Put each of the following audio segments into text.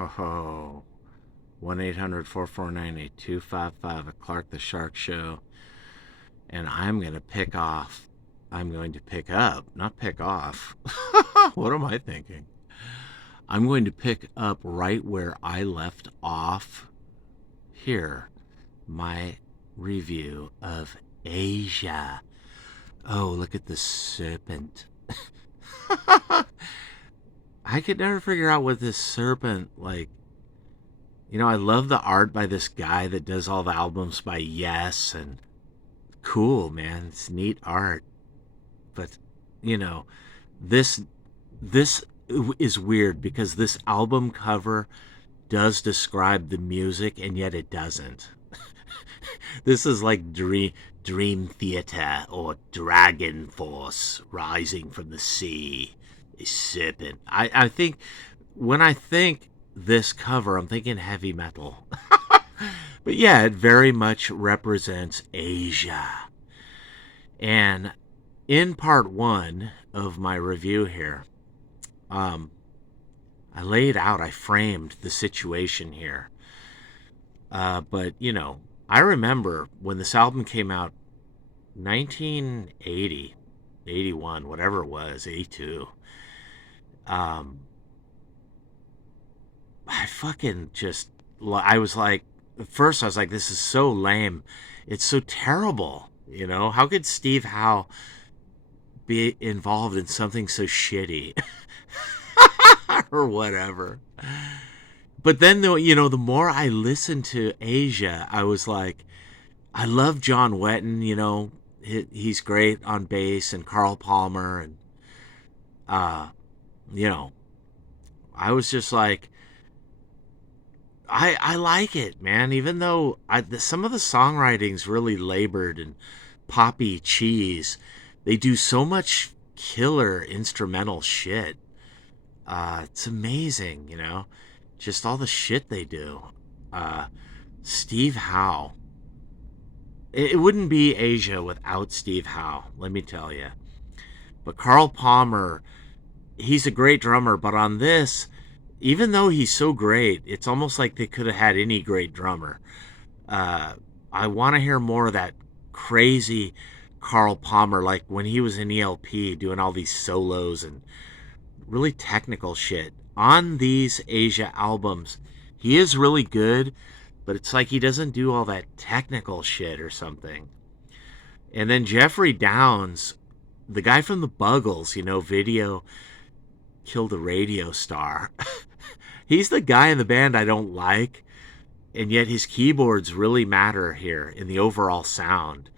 Oh, 1-800-449-8255, a Clark the Shark Show. And I'm going to pick off. I'm going to pick up, not pick off. What am I thinking? I'm going to pick up right where I left off here. My review of Asia. Oh, look at the serpent. I could never figure out what this serpent, like, I love the art by this guy that does all the albums by Yes, and cool, man. It's neat art. But, you know, this this is weird because this album cover does describe the music and yet it doesn't. This is like Dream Theater or Dragon Force rising from the sea. A serpent. I think when I think this cover, I'm thinking heavy metal. But yeah, it very much represents Asia. And in part one of my review here, I laid out, I framed the situation here. But, I remember when this album came out, 1980, 81, whatever it was, 82. I was like, at first I was like, this is so lame. It's so terrible. How could Steve Howe be involved in something so shitty or whatever? But then, the more I listened to Asia, I was like, I love John Wetton, he's great on bass, and Carl Palmer, and, I was just like, I like it, man, even though some of the songwriting's really labored and poppy cheese. They do so much killer instrumental shit. It's amazing, just all the shit they do. Steve Howe. It wouldn't be Asia without Steve Howe, let me tell you. But Carl Palmer, he's a great drummer, but on this, even though he's so great, it's almost like they could have had any great drummer. I want to hear more of that crazy Carl Palmer, like when he was in ELP doing all these solos and really technical shit. On these Asia albums, he is really good, but it's like he doesn't do all that technical shit or something. And then Jeffrey Downs, the guy from the Buggles, Video Killed a Radio Star. He's the guy in the band I don't like, and yet his keyboards really matter here in the overall sound.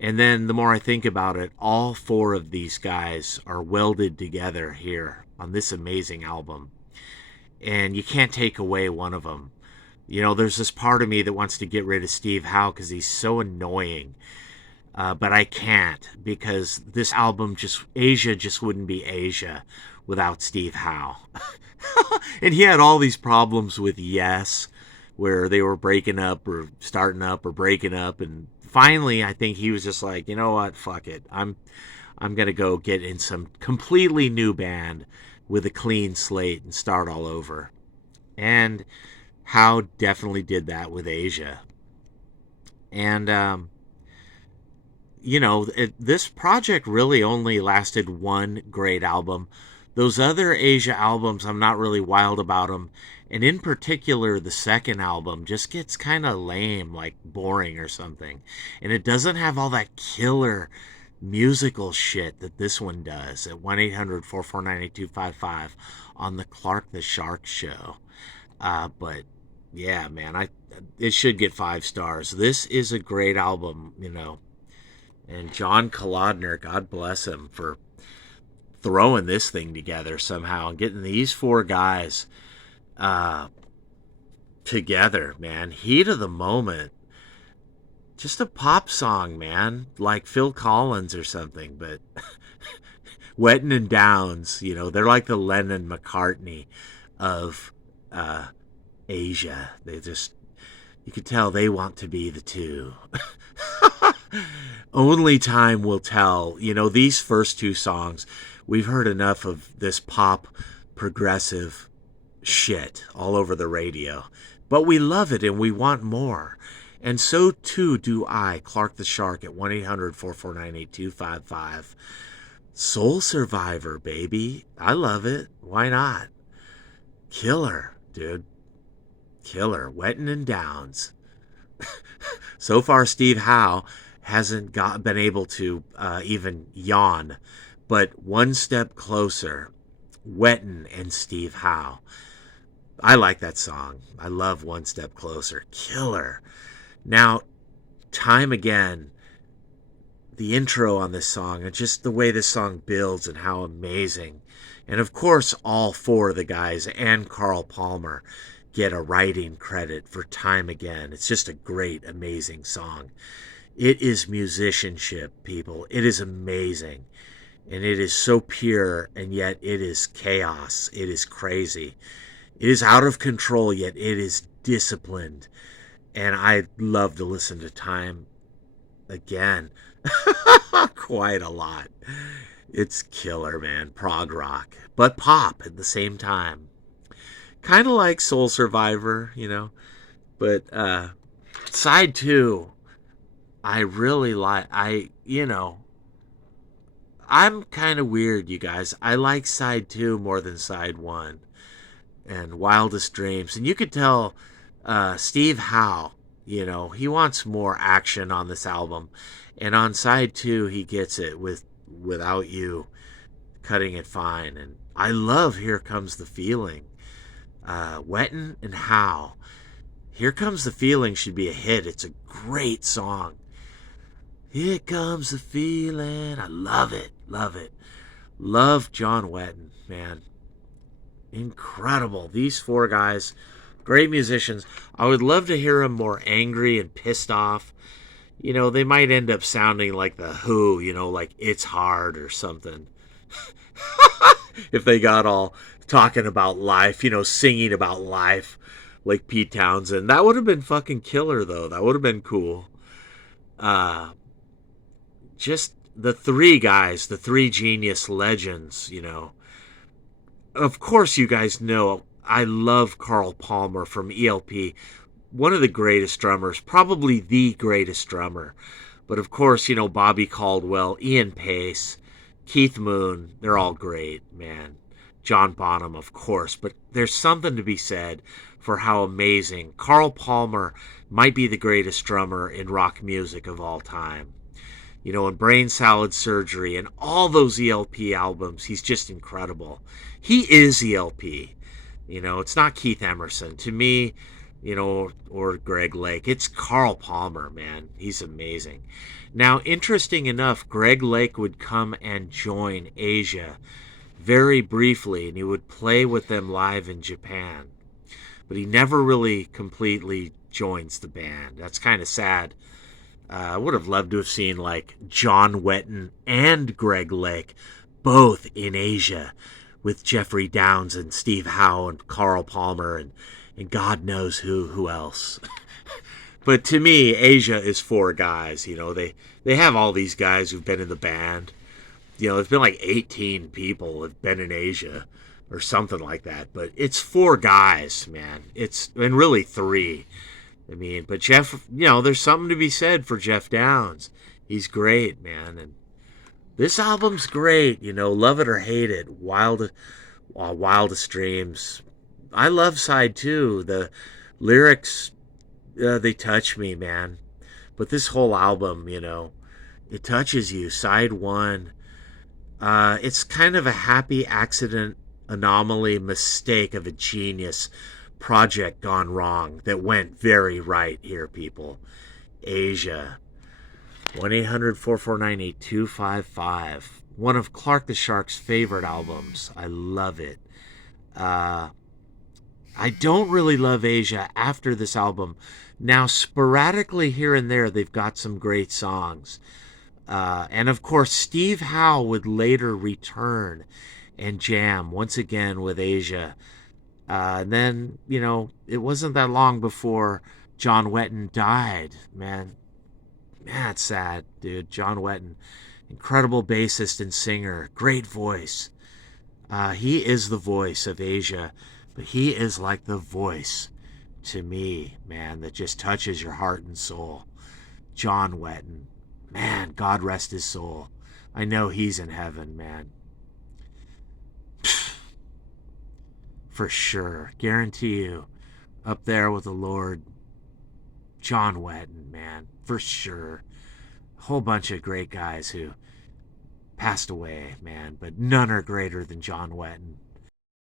And then the more I think about it, all four of these guys are welded together here on this amazing album. And you can't take away one of them. There's this part of me that wants to get rid of Steve Howe because he's so annoying. But I can't, because this album Asia just wouldn't be Asia without Steve Howe. And he had all these problems with Yes, where they were breaking up or starting up or breaking up, and finally I think he was just like, you know what, fuck it, I'm gonna go get in some completely new band with a clean slate and start all over. And Howe definitely did that with Asia. And this project really only lasted one great album. Those other Asia albums, I'm not really wild about them. And in particular, the second album just gets kind of lame, like boring or something. And it doesn't have all that killer musical shit that this one does at 1-800-449-8255 on the Clark the Shark Show. But yeah, man, it should get 5 stars. This is a great album, And John Kalodner, God bless him for throwing this thing together somehow and getting these four guys together, man. Heat of the moment. Just a pop song, man. Like Phil Collins or something, but Wetton and Downs, they're like the Lennon McCartney of Asia. You could tell they want to be the two. Only time will tell. These first two songs, we've heard enough of this pop, progressive shit all over the radio. But we love it and we want more. And so too do I, Clark the Shark, at 1-800-449-8255. Soul Survivor, baby. I love it. Why not? Killer, dude. Killer. Wettin' and Downs. So far, Steve Howe hasn't been able to even yawn. But One Step Closer, Wettin' and Steve Howe. I like that song. I love One Step Closer. Killer. Now, time again, the intro on this song and just the way this song builds and how amazing. And of course, all four of the guys and Carl Palmer get a writing credit for Time Again. It's just a great, amazing song. It is musicianship, people. It is amazing. And it is so pure, and yet it is chaos. It is crazy. It is out of control, yet it is disciplined. And I love to listen to Time Again quite a lot. It's killer, man. Prog rock, but pop at the same time. Kind of like Soul Survivor, you know. But side 2, I really like. I'm kind of weird, you guys. I like side 2 more than side 1. And Wildest Dreams. And you could tell Steve Howe, you know, he wants more action on this album. And on side 2, he gets it with Without You, cutting it fine. And I love Here Comes the Feeling. Wettin' and Howe. Here Comes the Feeling should be a hit. It's a great song. Here comes the feeling. I love it. Love it. Love John Wettin, man. Incredible. These four guys, great musicians. I would love to hear them more angry and pissed off. You know, they might end up sounding like the Who, you know, like It's Hard or something. If they got all talking about life, you know, singing about life like Pete Townsend. That would have been fucking killer, though. That would have been cool. Just the three guys, the three genius legends, you know. Of course, you guys know I love Carl Palmer from ELP. One of the greatest drummers, probably the greatest drummer. But of course, you know, Bobby Caldwell, Ian Pace, Keith Moon, they're all great, man. John Bonham, of course. But there's something to be said for how amazing Carl Palmer might be the greatest drummer in rock music of all time. You know, in Brain Salad Surgery and all those ELP albums, he's just incredible. He is ELP. You know, it's not Keith Emerson. To me, you know, or Greg Lake. It's Carl Palmer, man. He's amazing. Now, interesting enough, Greg Lake would come and join Asia very briefly, and he would play with them live in Japan. But he never really completely joins the band. That's kind of sad. I would have loved to have seen like John Wettin and Greg Lake both in Asia with Jeffrey Downs and Steve Howe and Carl Palmer and God knows who else. But to me, Asia is four guys. You know, they have all these guys who've been in the band. You know, there's been like 18 people have been in Asia or something like that. But it's four guys, man. And really three. I mean, but Jeff, you know, there's something to be said for Jeff Downs. He's great, man. And this album's great, you know, love it or hate it. Wildest Dreams. I love side 2. The lyrics, they touch me, man. But this whole album, you know, it touches you. Side 1, it's kind of a happy accident, anomaly, mistake of a genius project gone wrong that went very right here, people. Asia. 1-800-449-8255. One of Clark the Shark's favorite albums. I love it. I don't really love Asia after this album. Now, sporadically here and there, they've got some great songs. And of course, Steve Howe would later return and jam once again with Asia. And then, you know, it wasn't that long before John Wettin died, man. Man, it's sad, dude. John Wettin, incredible bassist and singer, great voice. He is the voice of Asia, But he is like the voice to me, man, that just touches your heart and soul. John Wetton. Man, God rest his soul. I know he's in heaven, man. For sure. Guarantee you. Up there with the Lord. John Wetton, man. For sure. A whole bunch of great guys who passed away, man. But none are greater than John Wetton.